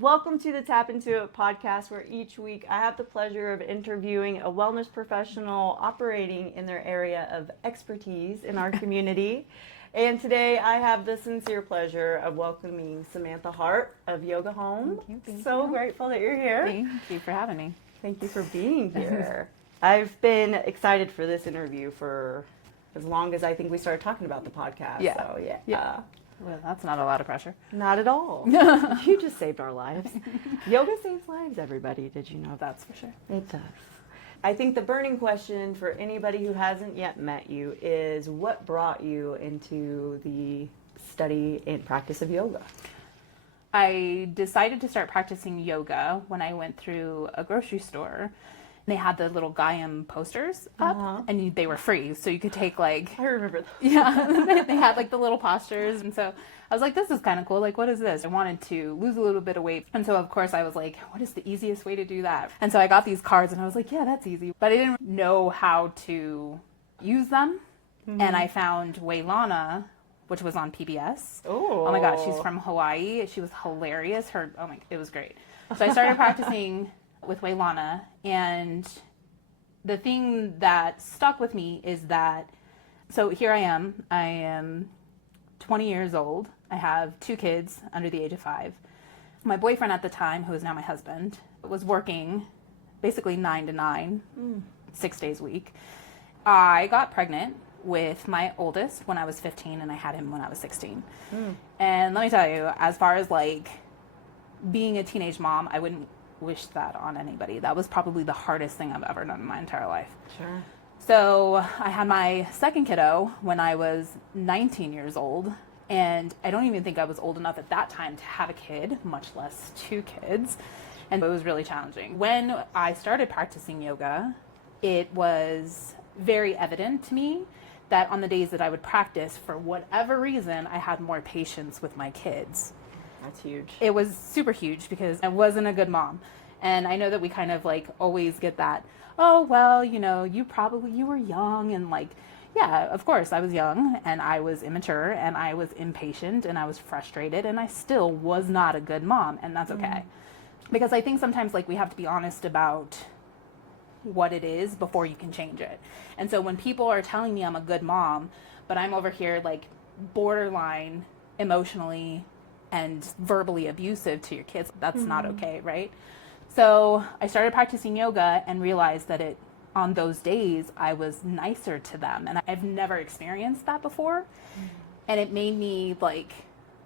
Welcome to the Tap Intuit Podcast, where each week I have the pleasure of interviewing a wellness professional operating in their area of expertise in our community. And today I have the sincere pleasure of welcoming Samantha Hart of Yoga Home. Thank you. So grateful that you're here. Thank you for having me. Thank you for being here. I've been excited for this interview for as long as I think we started talking about the podcast. Yeah. So yeah. Well, that's not a lot of pressure. Not at all. You just saved our lives. Yoga saves lives, everybody. Did you know that? That's for sure. It does. I think the burning question for anybody who hasn't yet met you is, what brought you into the study and practice of yoga? I decided to start practicing yoga when I went through a grocery store. They had the little Gaiam posters up, and they were free, so you could take like... I remember those. Yeah, they had like the little postures, and so I was like, this is kind of cool. Like, what is this? I wanted to lose a little bit of weight, and so of course I was like, what is the easiest way to do that? And so I got these cards, and I was like, yeah, that's easy. But I didn't know how to use them, and I found Waylana, which was on PBS. Oh my God, she's from Hawaii. She was hilarious. It was great. So I started practicing with Waylana, and the thing that stuck with me is that, so here I am 20 years old, I have 2 kids under the age of 5. My boyfriend at the time, who is now my husband, was working basically 9 to 9, 6 days a week. I got pregnant with my oldest when I was 15, and I had him when I was 16. And let me tell you, as far as like being a teenage mom, I wouldn't wish that on anybody. That was probably the hardest thing I've ever done in my entire life. Sure. So I had my second kiddo when I was 19 years old, and I don't even think I was old enough at that time to have a kid, much less 2 kids, and it was really challenging. When I started practicing yoga, it was very evident to me that on the days that I would practice, for whatever reason, I had more patience with my kids. That's huge. It was super huge because I wasn't a good mom. And I know that we kind of like always get that, oh, well, you know, you were young, and like, yeah, of course I was young, and I was immature, and I was impatient, and I was frustrated, and I still was not a good mom, and that's okay. Because I think sometimes like we have to be honest about what it is before you can change it. And so when people are telling me I'm a good mom, but I'm over here like borderline emotionally and verbally abusive to your kids, that's not okay, right? So I started practicing yoga and realized that on those days I was nicer to them, and I've never experienced that before. And it made me like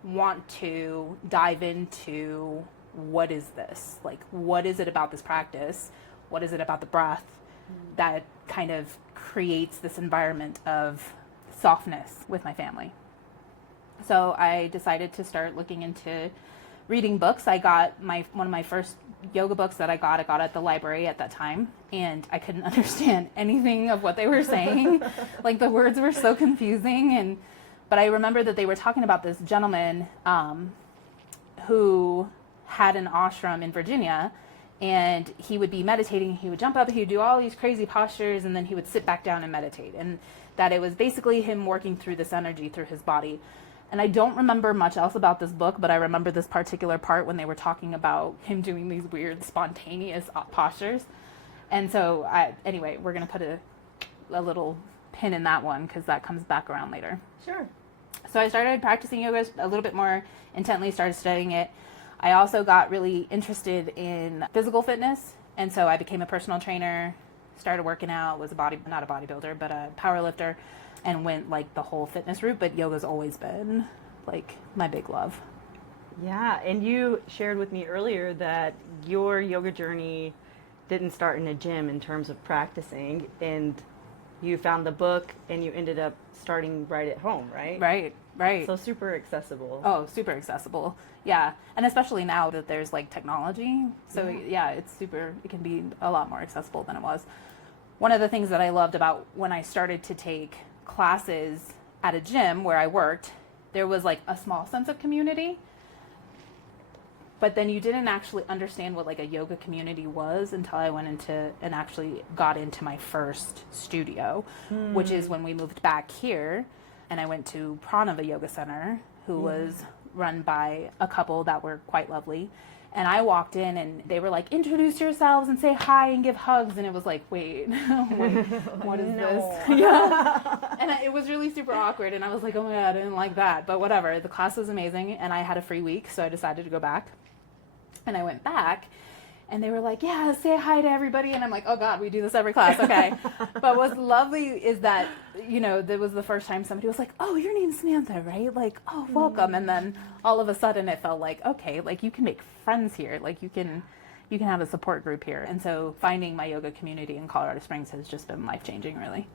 want to dive into, what is this? Like, what is it about this practice? What is it about the breath that kind of creates this environment of softness with my family? So I decided to start looking into reading books. I got one of my first yoga books that I got at the library at that time, and I couldn't understand anything of what they were saying. Like, the words were so confusing, but I remember that they were talking about this gentleman who had an ashram in Virginia, and he would be meditating, he would jump up, he would do all these crazy postures, and then he would sit back down and meditate, and that it was basically him working through this energy through his body. And I don't remember much else about this book, but I remember this particular part when they were talking about him doing these weird spontaneous postures. And so anyway, we're going to put a little pin in that one because that comes back around later. Sure. So I started practicing yoga a little bit more intently, started studying it. I also got really interested in physical fitness, and so I became a personal trainer, started working out, was not a bodybuilder, but a power lifter, and went like the whole fitness route, but yoga's always been like my big love. Yeah, and you shared with me earlier that your yoga journey didn't start in a gym in terms of practicing, and you found the book and you ended up starting right at home, right? Right. So super accessible. Oh, super accessible. Yeah. And especially now that there's like technology. So yeah, it can be a lot more accessible than it was. One of the things that I loved about when I started to take classes at a gym where I worked, there was like a small sense of community. But then you didn't actually understand what like a yoga community was until I went into and actually got into my first studio, which is when we moved back here, and I went to Pranava Yoga Center, who was run by a couple that were quite lovely. And I walked in and they were like, introduce yourselves and say hi and give hugs. And it was like, wait, what is this? Yeah. And it was really super awkward. And I was like, oh my God, I didn't like that. But whatever, the class was amazing. And I had a free week, so I decided to go back. And I went back. And they were like, yeah, say hi to everybody. And I'm like, oh God, we do this every class. Okay. But what's lovely is that, you know, that was the first time somebody was like, oh, your name's Samantha, right? Like, oh, welcome. And then all of a sudden it felt like, okay, like you can make friends here. Like you can have a support group here. And so finding my yoga community in Colorado Springs has just been life-changing, really.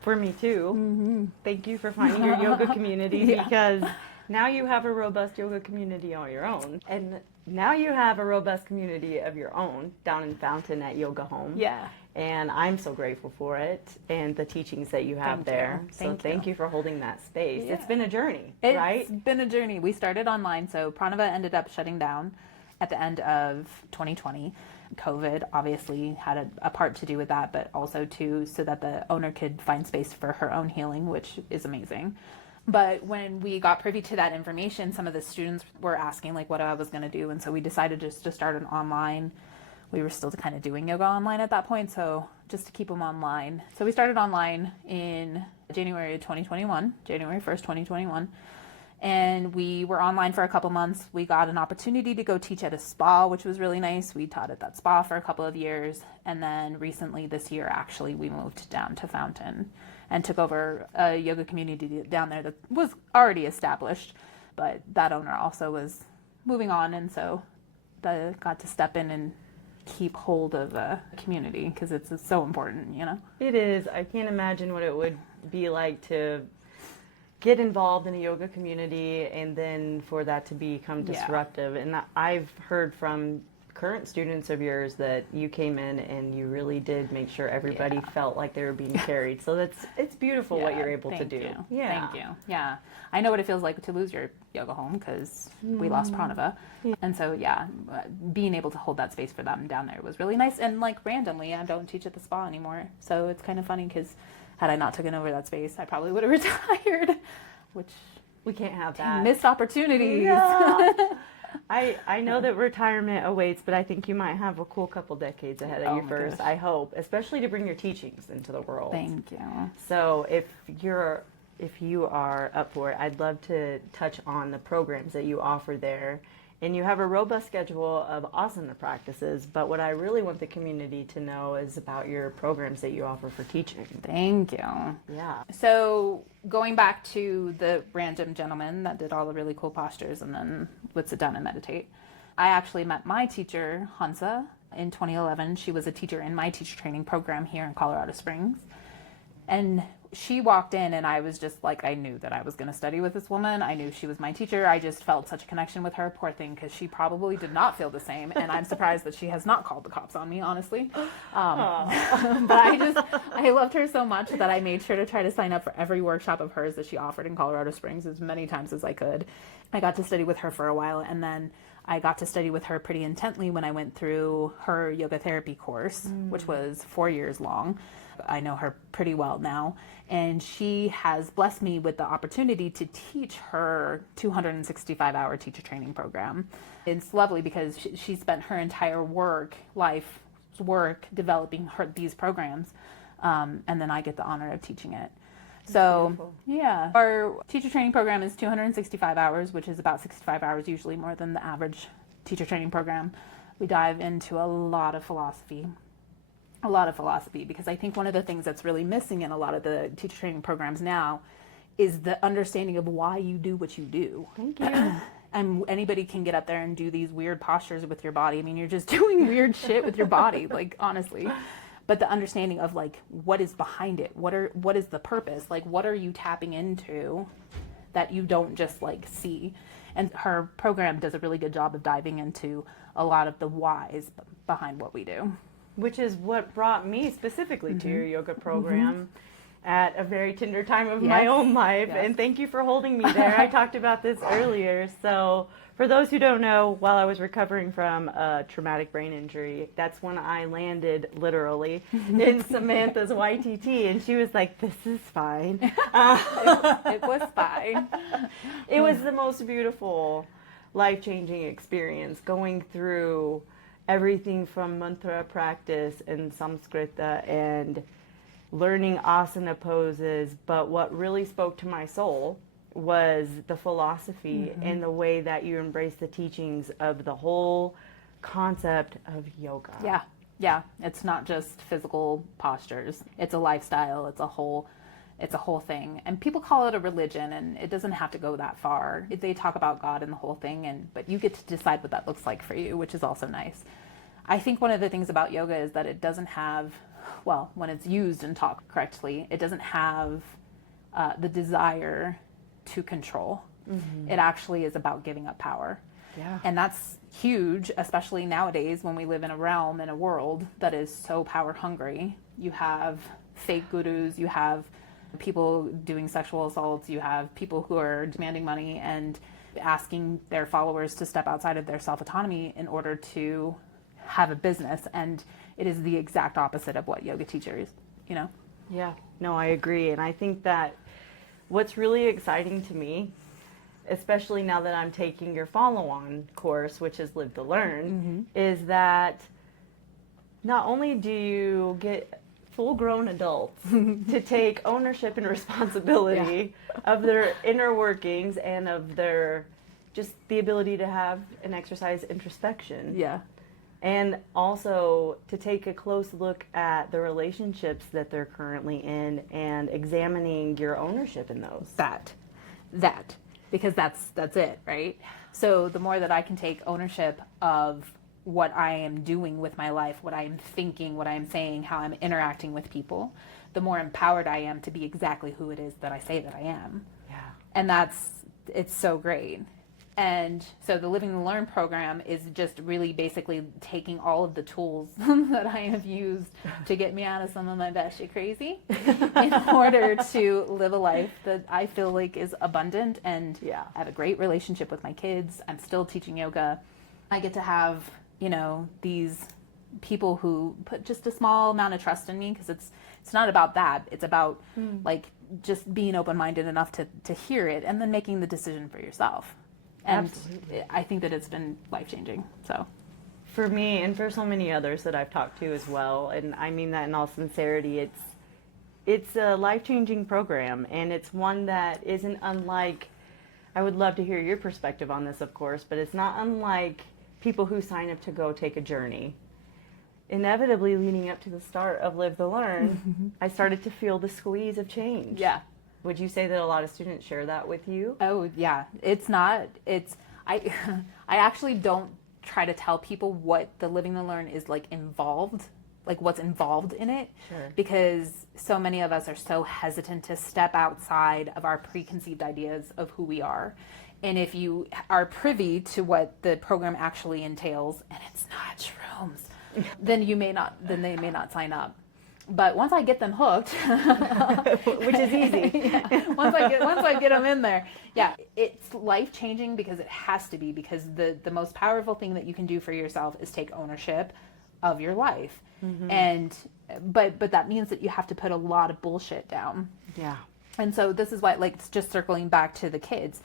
For me too. Mm-hmm. Thank you for finding your yoga community because now you have a robust yoga community on your own. And now you have a robust community of your own down in Fountain at Yoga Home. Yeah. And I'm so grateful for it and the teachings that you have there. So thank you for holding that space. Yeah. It's been a journey, right? It's been a journey. We started online. So Pranava ended up shutting down at the end of 2020. COVID obviously had a part to do with that, but also too so that the owner could find space for her own healing, which is amazing. But when we got privy to that information, some of the students were asking like what I was going to do. And so we decided just to start an online. We were still kind of doing yoga online at that point. So just to keep them online. So we started online in January 1st, 2021. And we were online for a couple months. We got an opportunity to go teach at a spa, which was really nice. We taught at that spa for a couple of years. And then recently this year, actually, we moved down to Fountain and took over a yoga community down there that was already established, but that owner also was moving on, and so I got to step in and keep hold of a community because it's so important, you know? It is. I can't imagine what it would be like to get involved in a yoga community and then for that to become disruptive. And I've heard from current students of yours that you came in and you really did make sure everybody felt like they were being carried. So it's beautiful what you're able to do. Thank you. Yeah. I know what it feels like to lose your yoga home because we lost Pranava. Yeah. And so, being able to hold that space for them down there was really nice. And like randomly, I don't teach at the spa anymore. So it's kind of funny because had I not taken over that space, I probably would have retired, which we can't have that. Missed opportunities. Yeah. I know that retirement awaits, but I think you might have a cool couple decades ahead of you first, I hope, especially to bring your teachings into the world. Thank you. So if you are up for it, I'd love to touch on the programs that you offer there. And you have a robust schedule of asana practices, but what I really want the community to know is about your programs that you offer for teaching. Thank you. Yeah. So going back to the random gentleman that did all the really cool postures and then would sit down and meditate, I actually met my teacher, Hansa, in 2011. She was a teacher in my teacher training program here in Colorado Springs. And she walked in and I was just like, I knew that I was going to study with this woman. I knew she was my teacher. I just felt such a connection with her, poor thing, because she probably did not feel the same. And I'm surprised that she has not called the cops on me, honestly. But I loved her so much that I made sure to try to sign up for every workshop of hers that she offered in Colorado Springs as many times as I could. I got to study with her for a while, and then I got to study with her pretty intently when I went through her yoga therapy course, which was 4 years long. I know her pretty well now, and she has blessed me with the opportunity to teach her 265-hour teacher training program. It's lovely because she spent her entire life's work developing these programs, and then I get the honor of teaching it. So, yeah, our teacher training program is 265 hours, which is about 65 hours, usually more than the average teacher training program. We dive into a lot of philosophy, because I think one of the things that's really missing in a lot of the teacher training programs now is the understanding of why you do what you do. Thank you. And anybody can get up there and do these weird postures with your body. I mean, you're just doing weird shit with your body, like, honestly. But the understanding of, like, what is behind it? What is the purpose? Like, what are you tapping into that you don't just, like, see? And her program does a really good job of diving into a lot of the whys behind what we do. Which is what brought me specifically to your yoga program at a very tender time of my own life. Yes. And thank you for holding me there. I talked about this earlier. So for those who don't know, while I was recovering from a traumatic brain injury, that's when I landed literally in Samantha's YTT. And she was like, this is fine. It was fine. It was the most beautiful life-changing experience going through everything from mantra practice and Samskrita and learning asana poses. But what really spoke to my soul was the philosophy and the way that you embrace the teachings of the whole concept of yoga. Yeah. Yeah. It's not just physical postures. It's a lifestyle. It's a whole thing. And people call it a religion, and it doesn't have to go that far. They talk about God and the whole thing, but you get to decide what that looks like for you, which is also nice. I think one of the things about yoga is that it doesn't have, well, when it's used and taught correctly, it doesn't have the desire to control. It actually is about giving up power. Yeah. And that's huge, especially nowadays when we live in a realm, in a world that is so power hungry. You have fake gurus, you have people doing sexual assaults, you have people who are demanding money and asking their followers to step outside of their self-autonomy in order to have a business. And it is the exact opposite of what yoga teaches, you know? Yeah, no, I agree. And I think that what's really exciting to me, especially now that I'm taking your follow-on course, which is Live to Learn, is that not only do you get full-grown adults to take ownership and responsibility of their inner workings and of their just the ability to have and exercise introspection. Yeah. And also to take a close look at the relationships that they're currently in and examining your ownership in those. Because that's it, right? So the more that I can take ownership of what I am doing with my life, what I'm thinking, what I'm saying, how I'm interacting with people, the more empowered I am to be exactly who it is that I say that I am. Yeah. And it's so great. And so the Living to Learn program is just really basically taking all of the tools that I have used to get me out of some of my batshit crazy in order to live a life that I feel like is abundant. And I have a great relationship with my kids. I'm still teaching yoga. I get to have, these people who put just a small amount of trust in me, because it's not about that. It's about like just being open-minded enough to hear it and then making the decision for yourself. And Absolutely. I think that it's been life-changing. So, for me and for so many others that I've talked to as well, and I mean that in all sincerity, it's a life-changing program, and it's one that isn't unlike, I would love to hear your perspective on this, of course, but it's not unlike people who sign up to go take a journey. Inevitably, leading up to the start of Live to Learn, I started to feel the squeeze of change. yeah. Would you say that a lot of students share that with you? Oh, yeah. I actually don't try to tell people what the Living to Learn is like involved, like what's involved in it. Sure. Because so many of us are so hesitant to step outside of our preconceived ideas of who we are. And if you are privy to what the program actually entails, and it's not shrooms, then they may not sign up. But once I get them hooked, which is easy. Once I get them in there, it's life-changing, because it has to be, because the most powerful thing that you can do for yourself is take ownership of your life. And but that means that you have to put a lot of bullshit down. Yeah. And so this is why, like, just circling back to the kids,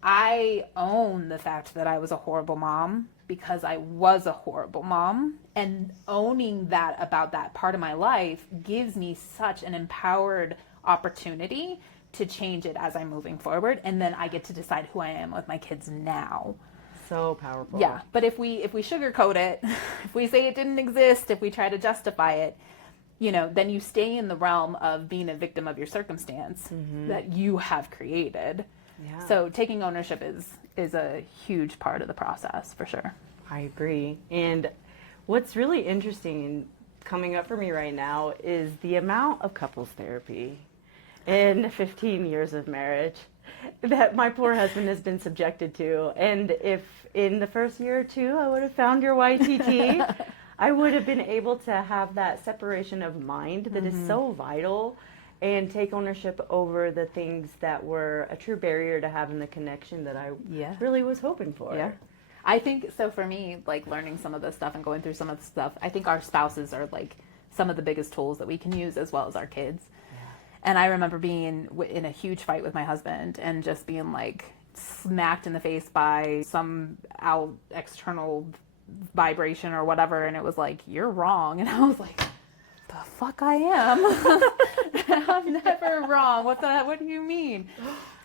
I own the fact that I was a horrible mom, because I was a horrible mom, and owning that about that part of my life gives me such an empowered opportunity to change it as I'm moving forward. And then I get to decide who I am with my kids now. So powerful. Yeah. But if we sugarcoat it, if we say it didn't exist, if we try to justify it, then you stay in the realm of being a victim of your circumstance that you have created. Yeah. So taking ownership is a huge part of the process, for sure. I agree. And what's really interesting and coming up for me right now is the amount of couples therapy in 15 years of marriage that my poor husband has been subjected to. And if in the first year or two I would have found your YTT, I would have been able to have that separation of mind that is so vital, and take ownership over the things that were a true barrier to having the connection that I really was hoping for. Yeah. I think, so for me, like learning some of this stuff and going through some of the stuff, I think our spouses are like some of the biggest tools that we can use, as well as our kids. Yeah. And I remember being in a huge fight with my husband and just being like, smacked in the face by some external vibration or whatever, and it was like, you're wrong. And I was like, the fuck I am. I'm never wrong. What do you mean?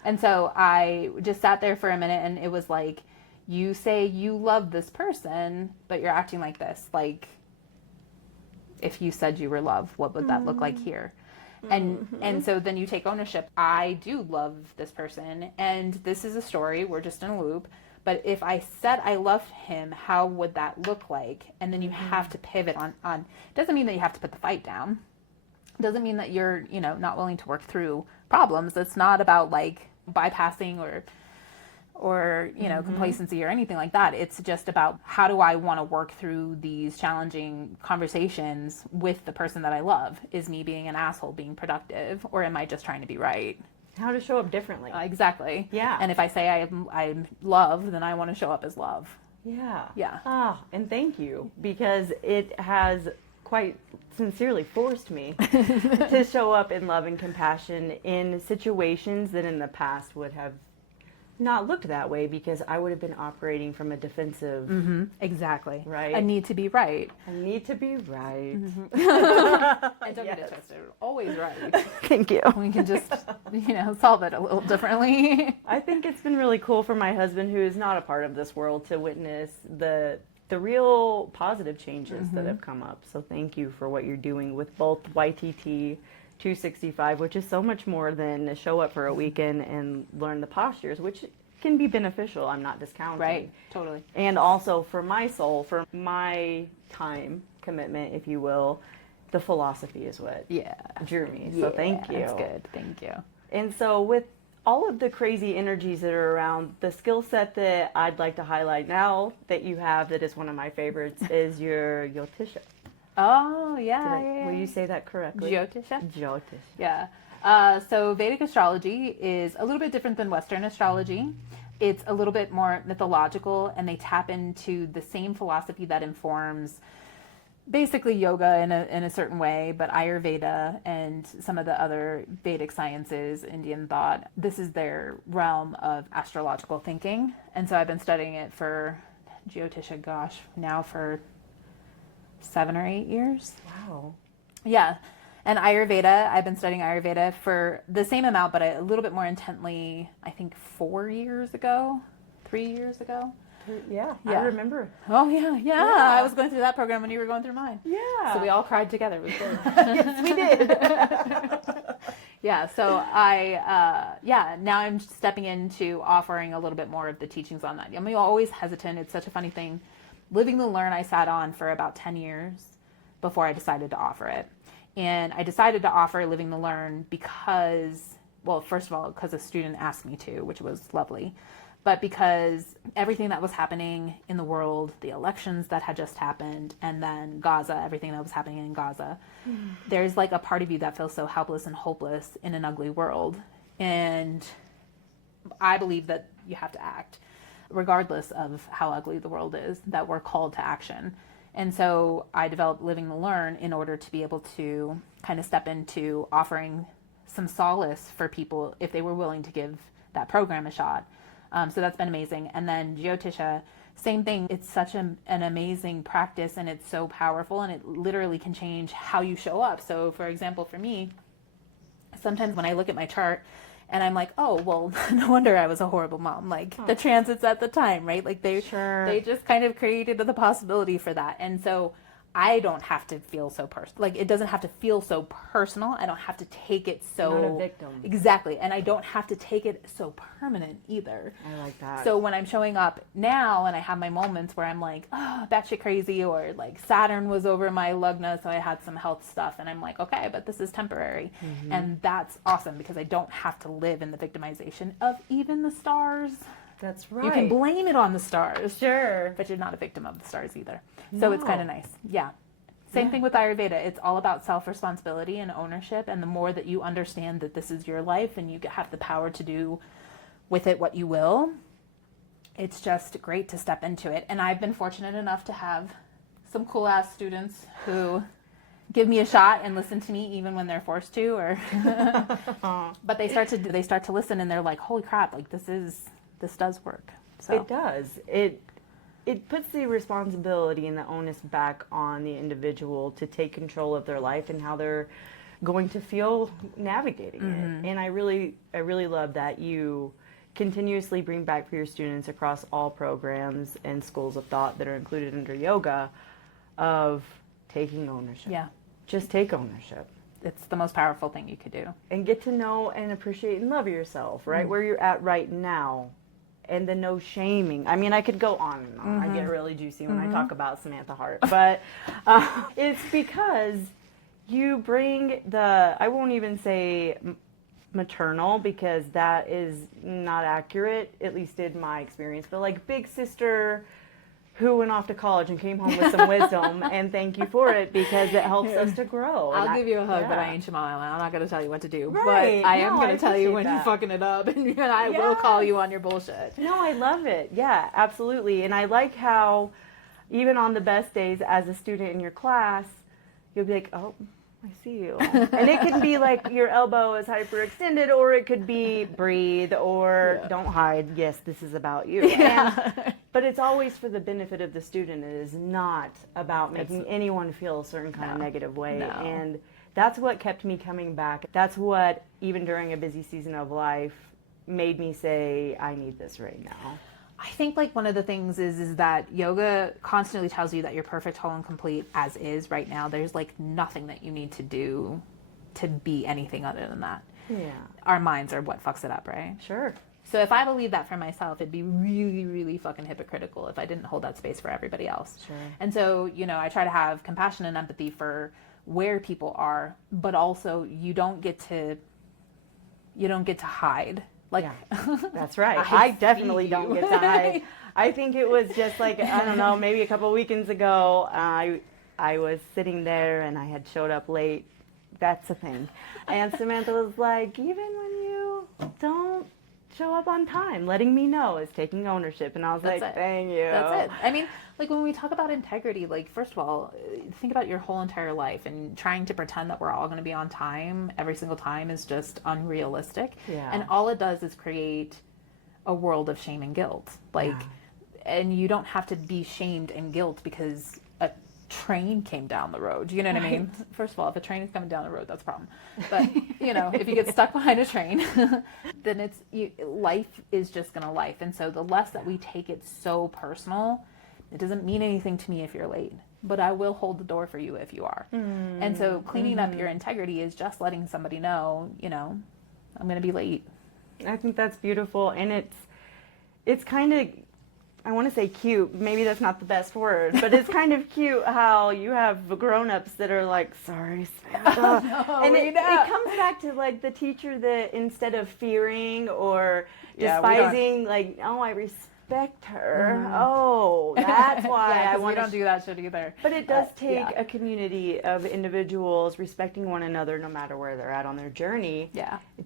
And so I just sat there for a minute, and it was like, you say you love this person, but you're acting like this. Like, if you said you were love, what would that look like here? And so then you take ownership. I do love this person, and this is a story. We're just in a loop. But if I said I love him, how would that look like? And then you have to pivot on. Doesn't mean that you have to put the fight down. Doesn't mean that you're, not willing to work through problems. It's not about like bypassing or complacency or anything like that. It's just about, how do I want to work through these challenging conversations with the person that I love? Is me being an asshole being productive, or am I just trying to be right? How to show up differently. Exactly. Yeah. And if I say I'm love, then I want to show up as love. Yeah. Yeah. And thank you, because it has quite sincerely forced me to show up in love and compassion in situations that in the past would have not looked that way, because I would have been operating from a defensive. Exactly. Right. I need to be right. I need to be right. And don't get it twisted. Always right. Thank you. We can just, solve it a little differently. I think it's been really cool for my husband, who is not a part of this world, to witness the real positive changes that have come up. So thank you for what you're doing with both YTT 265, which is so much more than show up for a weekend and learn the postures, which can be beneficial. I'm not discounting. Right. Totally. And also for my soul, for my time commitment, if you will, the philosophy is what drew me. So thank you. That's good. Thank you. And so with all of the crazy energies that are around, the skill set that I'd like to highlight now that you have, that is one of my favorites, is your Jyotiṣa. Oh, yeah. Will you say that correctly? Jyotiṣa? Jyotiṣa. Yeah. So Vedic astrology is a little bit different than Western astrology. It's a little bit more mythological, and they tap into the same philosophy that informs basically yoga in a certain way, but Ayurveda and some of the other Vedic sciences, Indian thought. This is their realm of astrological thinking. And so I've been studying it for Jyotiṣa, now for 7 or 8 years. Wow. Yeah. And Ayurveda, I've been studying Ayurveda for the same amount, but a little bit more intently, I think 3 years ago. Yeah, I remember. Oh, yeah. I was going through that program when you were going through mine. Yeah. So we all cried together. It was good. Yes, we did. Yeah, so now I'm stepping into offering a little bit more of the teachings on that. I'm always hesitant. It's such a funny thing. Living to Learn, I sat on for about 10 years before I decided to offer it. And I decided to offer Living to Learn because, well, first of all, because a student asked me to, which was lovely. But because everything that was happening in the world, the elections that had just happened, and then Gaza, everything that was happening in Gaza, there's like a part of you that feels so helpless and hopeless in an ugly world. And I believe that you have to act, regardless of how ugly the world is, that we're called to action. And so I developed Living to Learn in order to be able to kind of step into offering some solace for people if they were willing to give that program a shot. So that's been amazing. And then Jyotiṣa, same thing. It's such an amazing practice, and it's so powerful, and it literally can change how you show up. So for example, for me, sometimes when I look at my chart and I'm like, oh, well, no wonder I was a horrible mom. Like the transits at the time, right? Like they just kind of created the possibility for that. And so I don't have to feel so personal. Like it doesn't have to feel so personal. I don't have to take it so... Not a victim. Exactly. And I don't have to take it so permanent either. I like that. So when I'm showing up now and I have my moments where I'm like, oh, batshit crazy, or like Saturn was over my lugna, so I had some health stuff, and I'm like, okay, but this is temporary. And that's awesome because I don't have to live in the victimization of even the stars. That's right. You can blame it on the stars. Sure. But you're not a victim of the stars either. So it's kind of nice. Yeah. Same thing with Ayurveda. It's all about self-responsibility and ownership. And the more that you understand that this is your life and you have the power to do with it what you will, it's just great to step into it. And I've been fortunate enough to have some cool ass students who give me a shot and listen to me even when they're forced to, or but they start to listen and they're like, holy crap, like this is this does work. So It does. It puts the responsibility and the onus back on the individual to take control of their life and how they're going to feel navigating it. And I really love that you continuously bring back for your students across all programs and schools of thought that are included under yoga of taking ownership. Yeah. Just take ownership. It's the most powerful thing you could do. And get to know and appreciate and love yourself, right? Where you're at right now. And the no shaming. I mean, I could go on and on. I get really juicy when I talk about Samantha Hart. But it's because you bring I won't even say maternal, because that is not accurate, at least in my experience. But like big sister who went off to college and came home with some wisdom, and thank you for it, because it helps us to grow. I'll give you a hug, but I ain't your mom. I'm not going to tell you what to do. Right. But I am No, going I to tell you appreciate when that. you're fucking it up, and I will call you on your bullshit. No, I love it. Yeah, absolutely. And I like how even on the best days as a student in your class, you'll be like, oh, I see you. And it can be like your elbow is hyperextended, or it could be breathe, or don't hide. Yes, this is about you. And, but it's always for the benefit of the student. It is not about making anyone feel a certain kind of negative way. No. And that's what kept me coming back. That's what, even during a busy season of life, made me say, I need this right now. I think like one of the things is that yoga constantly tells you that you're perfect, whole, and complete as is right now. There's like nothing that you need to do to be anything other than that. Yeah. Our minds are what fucks it up, right? Sure. So if I believe that for myself, it'd be really, really fucking hypocritical if I didn't hold that space for everybody else. Sure. And so, I try to have compassion and empathy for where people are, but also you don't get to hide. Like, Yeah, that's right. I I definitely see don't you. get to hide. I think it was just like, I don't know, maybe a couple weekends ago, I was sitting there and I had showed up late. That's the thing. And Samantha was like, even when you don't show up on time, letting me know is taking ownership. And I was That's like, it. thank you. That's it. I mean, like when we talk about integrity, like first of all, think about your whole entire life, and trying to pretend that we're all going to be on time every single time is just unrealistic. Yeah. And all it does is create a world of shame and guilt. Like, and you don't have to be shamed and guilt because a train came down the road. You know what I mean? First of all, if a train is coming down the road, that's a problem. But if you get stuck behind a train, then life is just gonna life. And so the less that we take it so personal, it doesn't mean anything to me if you're late, but I will hold the door for you if you are. And so cleaning up your integrity is just letting somebody know, I'm gonna be late. I think that's beautiful. And it's kind of, I want to say cute. Maybe that's not the best word, but it's kind of cute how you have grown-ups that are like, sorry, Samantha. And it comes back to like the teacher that instead of fearing or despising, like, oh, I respect her. Oh, that's why I want we don't do that shit either. But it does take a community of individuals respecting one another no matter where they're at on their journey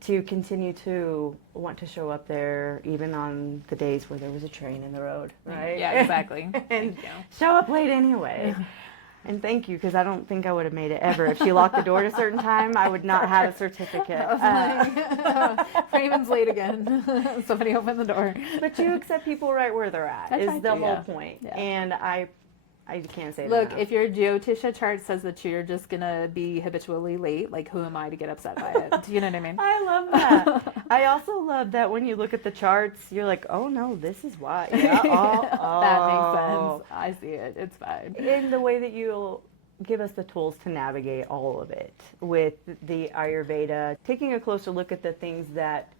to continue to want to show up there even on the days where there was a train in the road, right? Yeah, exactly. And show up late anyway. And thank you, because I don't think I would have made it ever. If she locked the door at a certain time, I would not have a certificate. Raven's late again. Somebody open the door. But you accept people right where they're at is the whole point. Yeah. And I can't say that. Look, if your Jyotiṣa chart says that you're just going to be habitually late, like who am I to get upset by it? Do you know what I mean? I love that. I also love that when you look at the charts, you're like, oh no, this is why. Yeah, That makes sense. I see it. It's fine. In the way that you'll give us the tools to navigate all of it with the Ayurveda, taking a closer look at the things that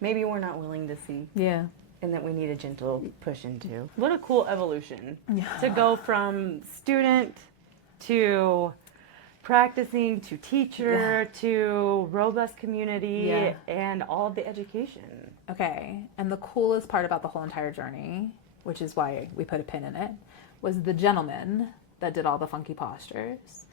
maybe we're not willing to see. Yeah. And that we need a gentle push into. What a cool evolution to go from student to practicing to teacher to robust community and all of the education. Okay. And the coolest part about the whole entire journey, which is why we put a pin in it, was the gentleman that did all the funky postures.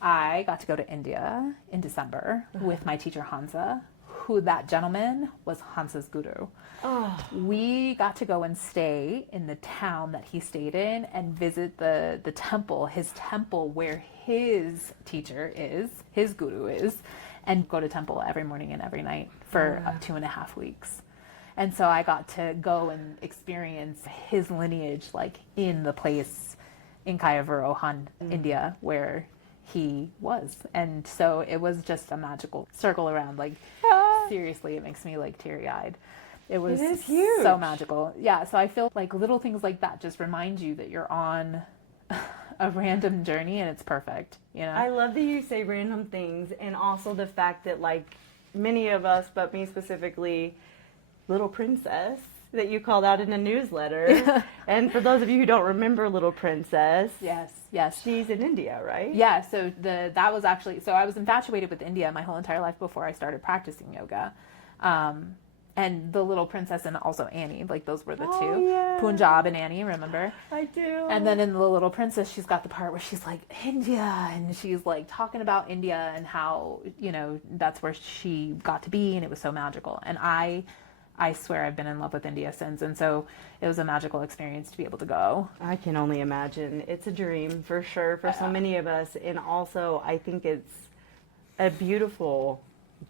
I got to go to India in December with my teacher Hansa, who that gentleman was Hansa's guru. Oh. We got to go and stay in the town that he stayed in and visit the temple, his temple where his teacher is, his guru is, and go to temple every morning and every night for 2.5 weeks. And so I got to go and experience his lineage, like in the place in Kayavuru, India, where he was. And so it was just a magical circle around. Like, seriously, it makes me like teary-eyed. It is huge. So magical. Yeah, so I feel like little things like that just remind you that you're on a random journey and it's perfect, you know? I love that you say random things, and also the fact that, like, many of us, but me specifically, Little Princess, that you called out in a newsletter. And for those of you who don't remember Little Princess, yes, she's in India, right? Yeah, so that was actually, so I was infatuated with India my whole entire life before I started practicing yoga. And the Little Princess and also Annie, like those were the two. Yeah. Punjab and Annie, remember? I do. And then in the Little Princess, she's got the part where she's like, India, and she's like talking about India and how, you know, that's where she got to be, and it was so magical. And I swear I've been in love with India since, and so it was a magical experience to be able to go. I can only imagine. It's a dream for sure for so many of us, and also I think it's a beautiful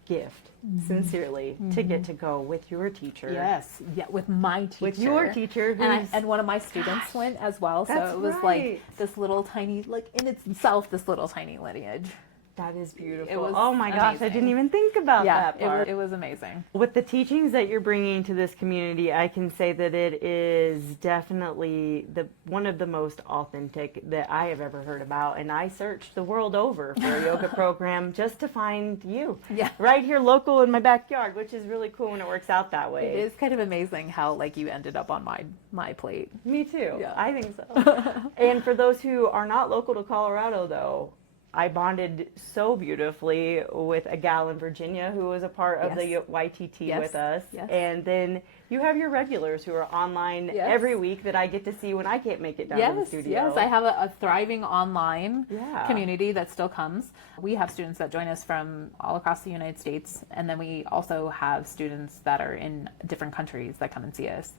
gift, sincerely, to get to go with your teacher. Yes, yeah, with my teacher. With your teacher, and one of my students went as well. So it was like this little tiny, like in itself, this little tiny lineage. That is beautiful. It was oh my gosh, amazing. I didn't even think about that part. It was amazing. With the teachings that you're bringing to this community, I can say that it is definitely one of the most authentic that I have ever heard about. And I searched the world over for a yoga program just to find you. Yeah. Right here local in my backyard, which is really cool when it works out that way. It is kind of amazing how like you ended up on my plate. Me too. Yeah. I think so. And for those who are not local to Colorado, though, I bonded so beautifully with a gal in Virginia who was a part of the YTT with us. Yes. And then you have your regulars who are online every week that I get to see when I can't make it down to the studio. Yes, I have a thriving online Yeah. community that still comes. We have students that join us from all across the United States, and then we also have students that are in different countries that come and see us.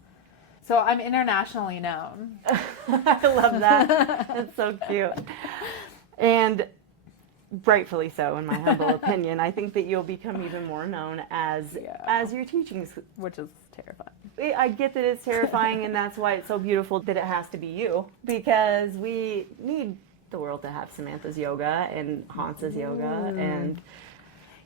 So I'm internationally known. I love that. It's so cute. And rightfully so, in my humble opinion. I think that you'll become even more known as your teachings, Which is terrifying. I get that it's terrifying, and that's why it's so beautiful that it has to be you, because we need the world to have Samantha's yoga and Hansa's yoga, and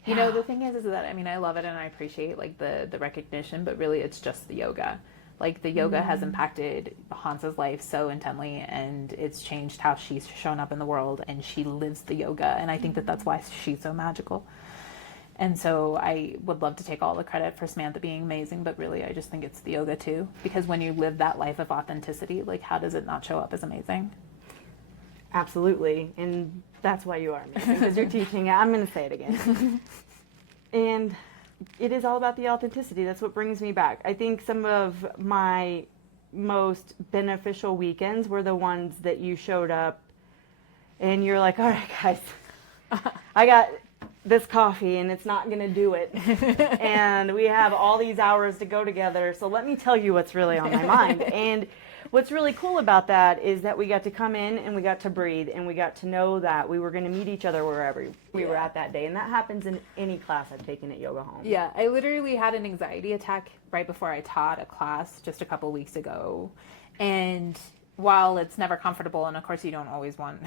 you know, the thing is that, I mean, I love it and I appreciate like the recognition, but really it's just the yoga. Like the yoga has impacted Hansa's life so intently, and it's changed how she's shown up in the world, and she lives the yoga, and I think that that's why she's so magical. And so I would love to take all the credit for Samantha being amazing, but really I just think it's the yoga too, because when you live that life of authenticity, like how does it not show up as amazing? Absolutely, and that's why you are amazing, because you're teaching it. I'm going to say it again. And it is all about the authenticity. That's what brings me back. I think some of my most beneficial weekends were the ones that you showed up and you're like, all right, guys, I got this coffee and it's not going to do it. And we have all these hours to go together. So let me tell you what's really on my mind. And what's really cool about that is that we got to come in and we got to breathe, and we got to know that we were going to meet each other wherever we were at that day. And that happens in any class I've taken at Yoga Home. Yeah, I literally had an anxiety attack right before I taught a class just a couple weeks ago. And while it's never comfortable, and of course you don't always want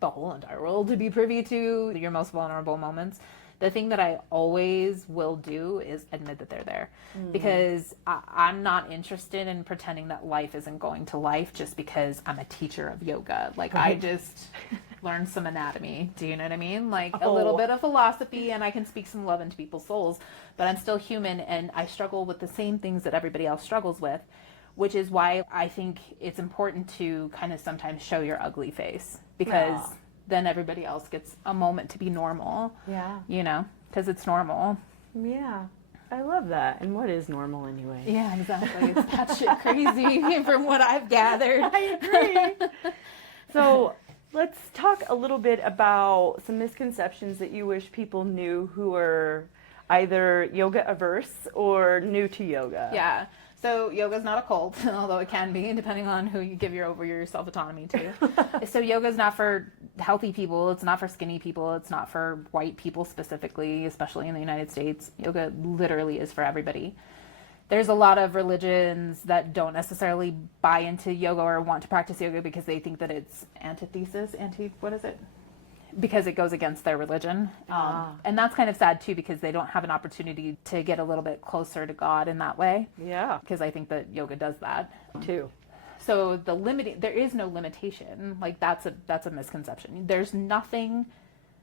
the whole entire world to be privy to your most vulnerable moments, the thing that I always will do is admit that they're there. Because I'm not interested in pretending that life isn't going to life just because I'm a teacher of yoga. Like, I just learned some anatomy. Do you know what I mean? Like, a little bit of philosophy, and I can speak some love into people's souls, but I'm still human, and I struggle with the same things that everybody else struggles with, which is why I think it's important to kind of sometimes show your ugly face, because then everybody else gets a moment to be normal. Yeah. You know, because it's normal. Yeah. I love that. And what is normal anyway? Yeah, exactly. It's batshit crazy from what I've gathered. I agree. So let's talk a little bit about some misconceptions that you wish people knew who are either yoga averse or new to yoga. Yeah. So yoga's not a cult, although it can be, depending on who you give over your self-autonomy to. So yoga's not for healthy people. It's not for skinny people. It's not for white people specifically, especially in the United States. Yoga literally is for everybody. There's a lot of religions that don't necessarily buy into yoga or want to practice yoga because they think that it's what is it? Because it goes against their religion. And that's kind of sad too, because they don't have an opportunity to get a little bit closer to God in that way. Yeah. Because I think that yoga does that Too. So there is no limitation. Like that's a misconception. There's nothing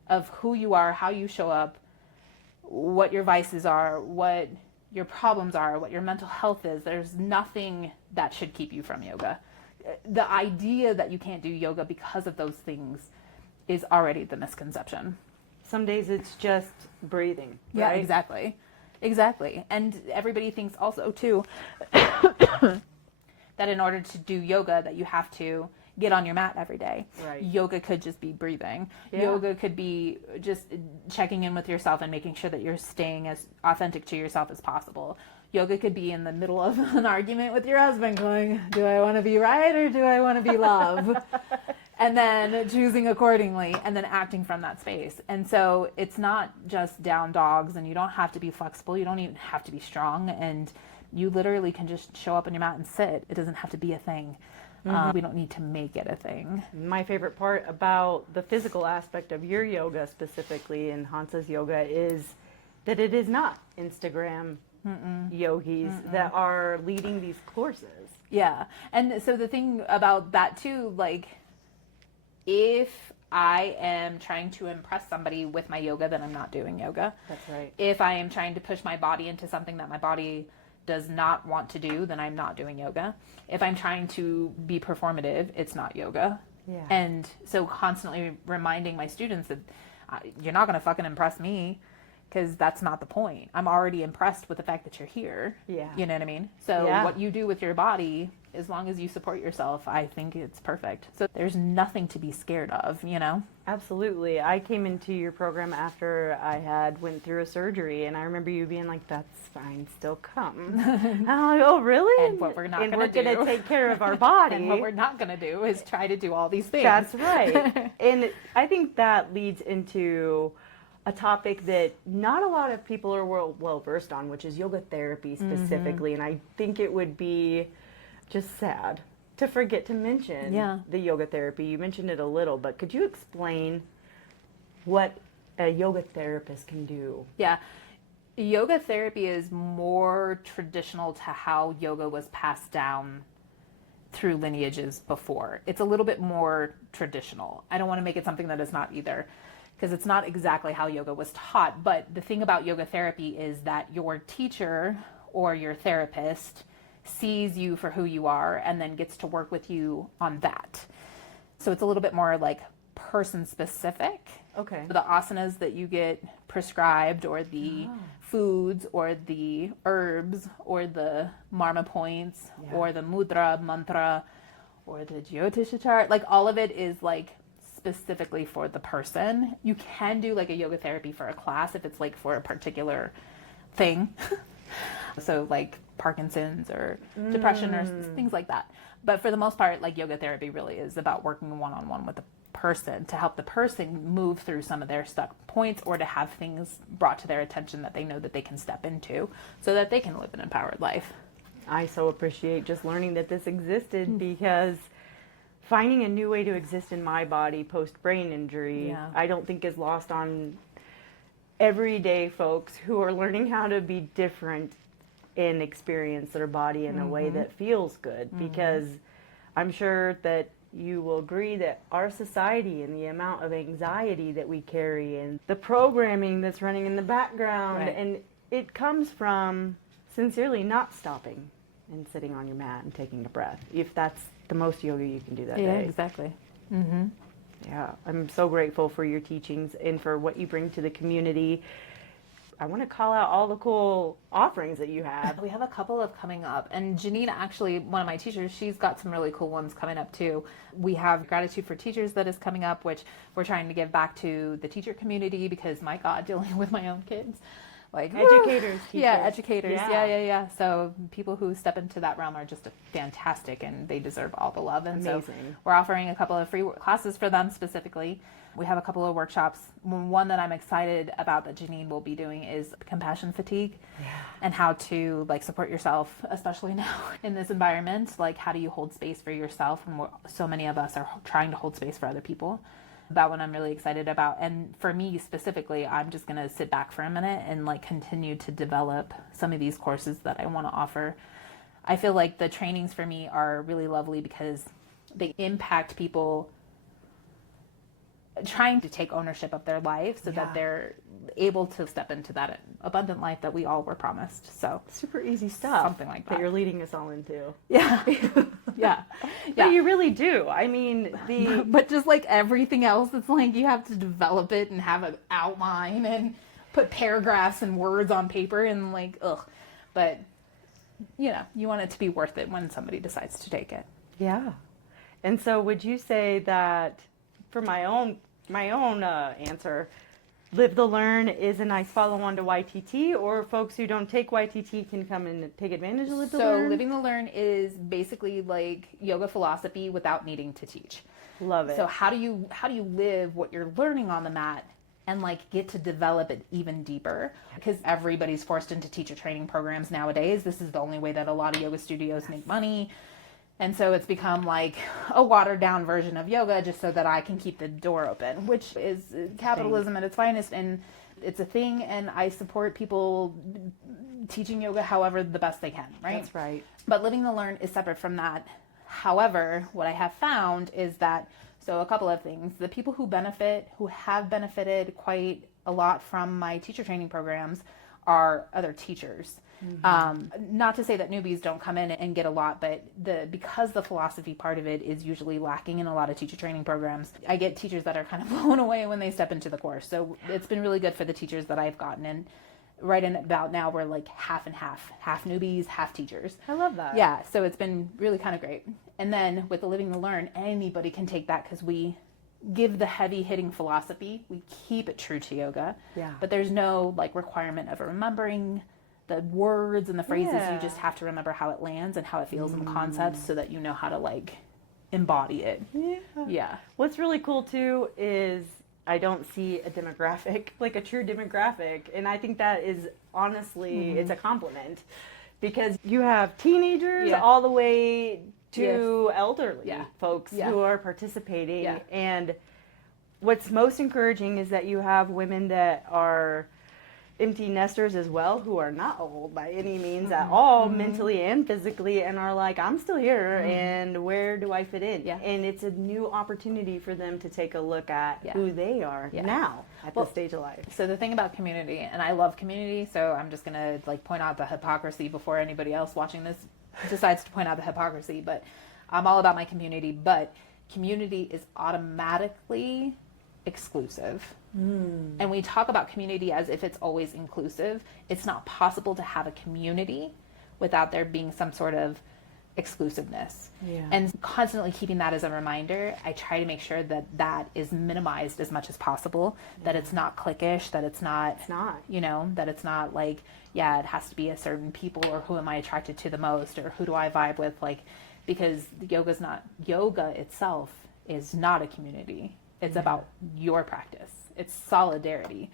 of who you are, how you show up, what your vices are, what your problems are, what your mental health is. There's nothing that should keep you from yoga. The idea that you can't do yoga because of those things is already the misconception. Some days it's just breathing. Yeah, right? Exactly. And everybody thinks also too that in order to do yoga that you have to get on your mat every day. Right. Yoga could just be breathing. Yeah. Yoga could be just checking in with yourself and making sure that you're staying as authentic to yourself as possible. Yoga could be in the middle of an argument with your husband going, do I want to be right or do I want to be love? And then choosing accordingly and then acting from that space. And so it's not just down dogs, and you don't have to be flexible. You don't even have to be strong. And you literally can just show up on your mat and sit. It doesn't have to be a thing. We don't need to make it a thing. My favorite part about the physical aspect of your yoga, specifically in Hansa's yoga, is that it is not Instagram yogis that are leading these courses. Yeah. And so the thing about that too, like, if I am trying to impress somebody with my yoga, then I'm not doing yoga. That's right. If I am trying to push my body into something that my body does not want to do, then I'm not doing yoga. If I'm trying to be performative, it's not yoga. Yeah. And so constantly reminding my students that you're not going to fucking impress me, because that's not the point. I'm already impressed with the fact that you're here. Yeah. You know what I mean? So Yeah. what you do with your body, as long as you support yourself, I think it's perfect. So there's nothing to be scared of, you know? Absolutely. I came into your program after I went through a surgery, and I remember you being like, that's fine, still come. And I'm like, oh, really? And what we're not and going we're to do. going to take care of our body. And what we're not going to do is try to do all these things. That's right. And I think that leads into a topic that not a lot of people are well versed on, which is yoga therapy specifically. And I think it would be just sad to forget to mention the yoga therapy. You mentioned it a little, but could you explain what a yoga therapist can do? Yeah. Yoga therapy is more traditional to how yoga was passed down through lineages before. It's a little bit more traditional. I don't want to make it something that is not either, because it's not exactly how yoga was taught. But the thing about yoga therapy is that your teacher or your therapist sees you for who you are and then gets to work with you on that. So it's a little bit more like person specific. Okay. The asanas that you get prescribed, or the foods, or the herbs, or the marma points, or the mudra, mantra, or the Jyotiṣa chart, like all of it is like specifically for the person. You can do like a yoga therapy for a class if it's like for a particular thing. So like Parkinson's or depression or things like that. But for the most part, like yoga therapy really is about working one-on-one with the person to help the person move through some of their stuck points, or to have things brought to their attention that they know that they can step into so that they can live an empowered life. I so appreciate just learning that this existed, because finding a new way to exist in my body post-brain injury, I don't think is lost on everyday folks who are learning how to be different and experience their body in a way that feels good. Because I'm sure that you will agree that our society and the amount of anxiety that we carry and the programming that's running in the background, and it comes from sincerely not stopping and sitting on your mat and taking a breath, if that's the most yoga you can do that day. Exactly. Yeah, I'm so grateful for your teachings and for what you bring to the community. I want to call out all the cool offerings that you have. We have a couple of coming up, and Janine, actually one of my teachers, she's got some really cool ones coming up too. We have Gratitude for Teachers that is coming up, which we're trying to give back to the teacher community, because my God, dealing with my own kids like Educators, yeah, teachers. educators, Yeah. yeah. So people who step into that realm are just fantastic, and they deserve all the love. And Amazing. so we're offering a couple of free classes for them specifically. We have a couple of workshops. One that I'm excited about that Janine will be doing is compassion fatigue, and how to like support yourself, especially now in this environment. Like, how do you hold space for yourself when so many of us are trying to hold space for other people? That one I'm really excited about. And for me specifically, I'm just going to sit back for a minute and like continue to develop some of these courses that I want to offer. I feel like the trainings for me are really lovely because they impact people trying to take ownership of their life so that they're able to step into that abundant life that we all were promised. So Super easy stuff. Something like that. You're leading us all into. yeah. Yeah. But you really do. I mean, But just like everything else, it's like you have to develop it and have an outline and put paragraphs and words on paper and like, ugh. But, you know, you want it to be worth it when somebody decides to take it. Yeah. And so would you say that, for my own answer, Live the Learn is a nice follow-on to YTT, or folks who don't take YTT can come and take advantage of Live the Learn? So Living the Learn is basically like yoga philosophy without needing to teach. Love it. So how do you live what you're learning on the mat and like get to develop it even deeper? Because everybody's forced into teacher training programs nowadays. This is the only way that a lot of yoga studios make money. And so it's become like a watered down version of yoga just so that I can keep the door open, which is capitalism at its finest. And it's a thing. And I support people teaching yoga however the best they can, right? That's right. But Living the Learn is separate from that. However, what I have found is that, so a couple of things, the people who have benefited quite a lot from my teacher training programs are other teachers. Not to say that newbies don't come in and get a lot, but because the philosophy part of it is usually lacking in a lot of teacher training programs, I get teachers that are kind of blown away when they step into the course. So it's been really good for the teachers that I've gotten in. Right in about now, we're like half and half newbies, half teachers. I love that. Yeah, so it's been really kind of great. And then with the Living the Learn, anybody can take that because we give the heavy hitting philosophy. We keep it true to yoga. Yeah. But there's no like requirement of remembering the words and the phrases. Yeah. You just have to remember how it lands and how it feels in concepts so that you know how to like embody it. Yeah. What's really cool too is I don't see a demographic, like a true demographic. And I think that is honestly, it's a compliment, because you have teenagers all the way to elderly folks who are participating. Yeah. And what's most encouraging is that you have women that are empty nesters as well, who are not old by any means at all, mentally and physically, and are like, I'm still here, and where do I fit in? Yeah. And it's a new opportunity for them to take a look at who they are now at this stage of life. So the thing about community, and I love community, so I'm just gonna like point out the hypocrisy before anybody else watching this decides to point out the hypocrisy, but I'm all about my community, but community is automatically exclusive. And we talk about community as if it's always inclusive. It's not possible to have a community without there being some sort of exclusiveness. And constantly keeping that as a reminder, I try to make sure that that is minimized as much as possible, that it's not cliquish, that it's not, you know, that it's not like, it has to be a certain people, or who am I attracted to the most, or who do I vibe with, like, because yoga itself is not a community. It's about your practice. It's solidarity.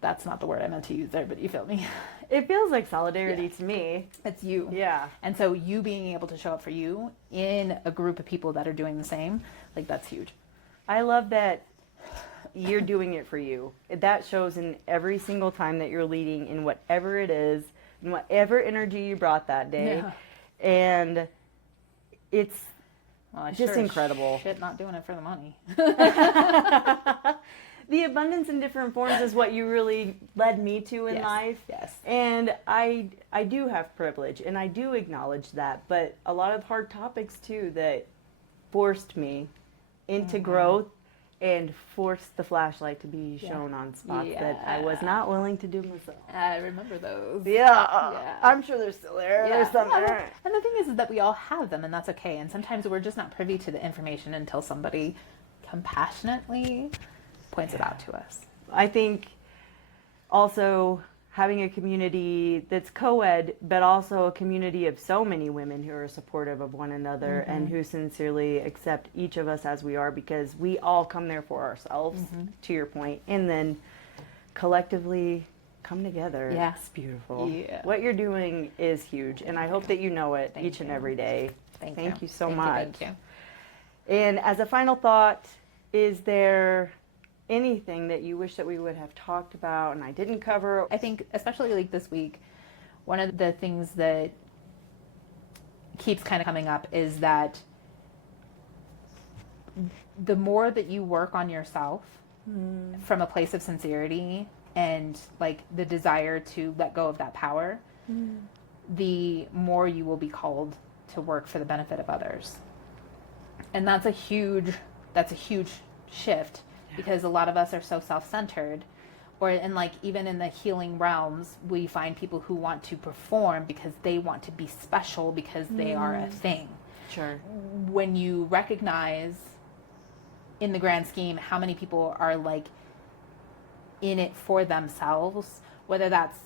That's not the word I meant to use there, but you feel me. It feels like solidarity to me. It's you. Yeah. And so you being able to show up for you in a group of people that are doing the same, like, that's huge. I love that you're doing it for you. That shows in every single time that you're leading, in whatever it is, in whatever energy you brought that day. Yeah. And it's Well, just incredible. Shit, not doing it for the money. The abundance in different forms is what you really led me to in life. Yes. And I do have privilege, and I do acknowledge that, but a lot of hard topics too that forced me into growth and forced the flashlight to be shown on spots that I was not willing to do myself. I remember those. Yeah. I'm sure they're still there. Yeah. There's some there. And the thing is that we all have them, and that's okay. And sometimes we're just not privy to the information until somebody compassionately points it out to us. I think also having a community that's co-ed, but also a community of so many women who are supportive of one another and who sincerely accept each of us as we are, because we all come there for ourselves, to your point, and then collectively come together. Yeah. It's beautiful. Yeah. What you're doing is huge, and I hope that you know it each and every day. Thank you so much. Thank you. And as a final thought, is there anything that you wish that we would have talked about and I didn't cover? I think, especially like this week, one of the things that keeps kind of coming up is that the more that you work on yourself from a place of sincerity and like the desire to let go of that power, the more you will be called to work for the benefit of others. And that's a huge shift, because a lot of us are so self-centered, and like even in the healing realms, we find people who want to perform because they want to be special, because they are a thing. Sure. When you recognize in the grand scheme how many people are like in it for themselves, whether that's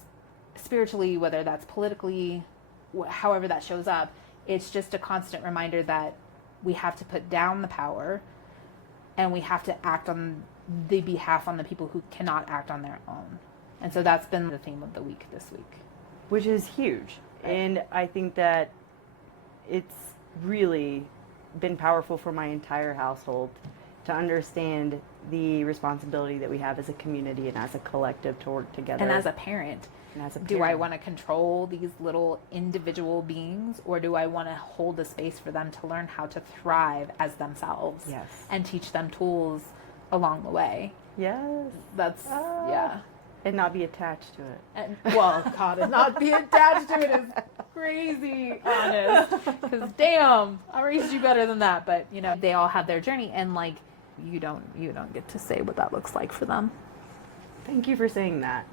spiritually, whether that's politically, however that shows up, it's just a constant reminder that we have to put down the power and we have to act on the behalf on the people who cannot act on their own. And so that's been the theme of the week this week. Which is huge. Right. And I think that it's really been powerful for my entire household to understand the responsibility that we have as a community and as a collective to work together. And as a parent, do I want to control these little individual beings, or do I want to hold the space for them to learn how to thrive as themselves? Yes. And teach them tools along the way? Yes. That's, yeah. And not be attached to it. And, well, God, and not be attached to it is crazy, honest. Because damn, I raised you better than that. But you know, they all have their journey, and like, you don't get to say what that looks like for them. Thank you for saying that.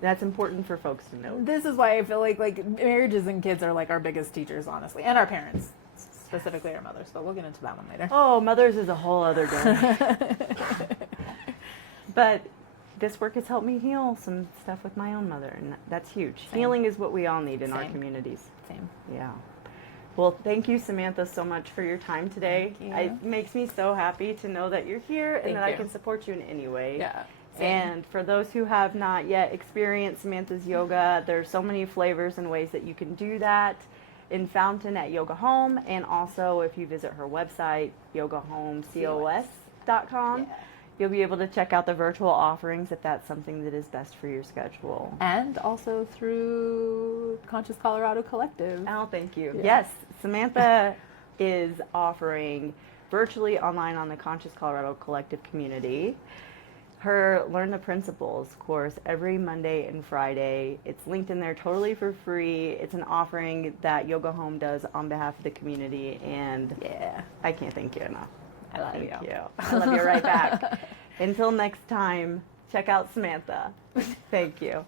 That's important for folks to know. This is why I feel like marriages and kids are like our biggest teachers, honestly, and our parents, specifically our mothers. But we'll get into that one later. Oh, mothers is a whole other day. But this work has helped me heal some stuff with my own mother, and that's huge. Same. Healing is what we all need in our Same. communities. Same. Yeah. Well, thank you, Samantha, so much for your time today. Thank you. It makes me so happy to know that you're here and Thank that I you. can support you in any way. Yeah. Same. And for those who have not yet experienced Samantha's yoga, there's so many flavors and ways that you can do that in Fountain at Yoga Home, and also if you visit her website, yogahomecos.com, Yeah. you'll be able to check out the virtual offerings if that's something that is best for your schedule. And also through Conscious Colorado Collective. Oh, thank you. Yeah. Yes, Samantha is offering virtually online on the Conscious Colorado Collective community her Learn the Principles course every Monday and Friday. It's linked in there totally for free. It's an offering that Yoga Home does on behalf of the community, and Yeah. I can't thank you enough. I love Thank you. you. I love you right back. Until next time, check out Samantha. Thank you.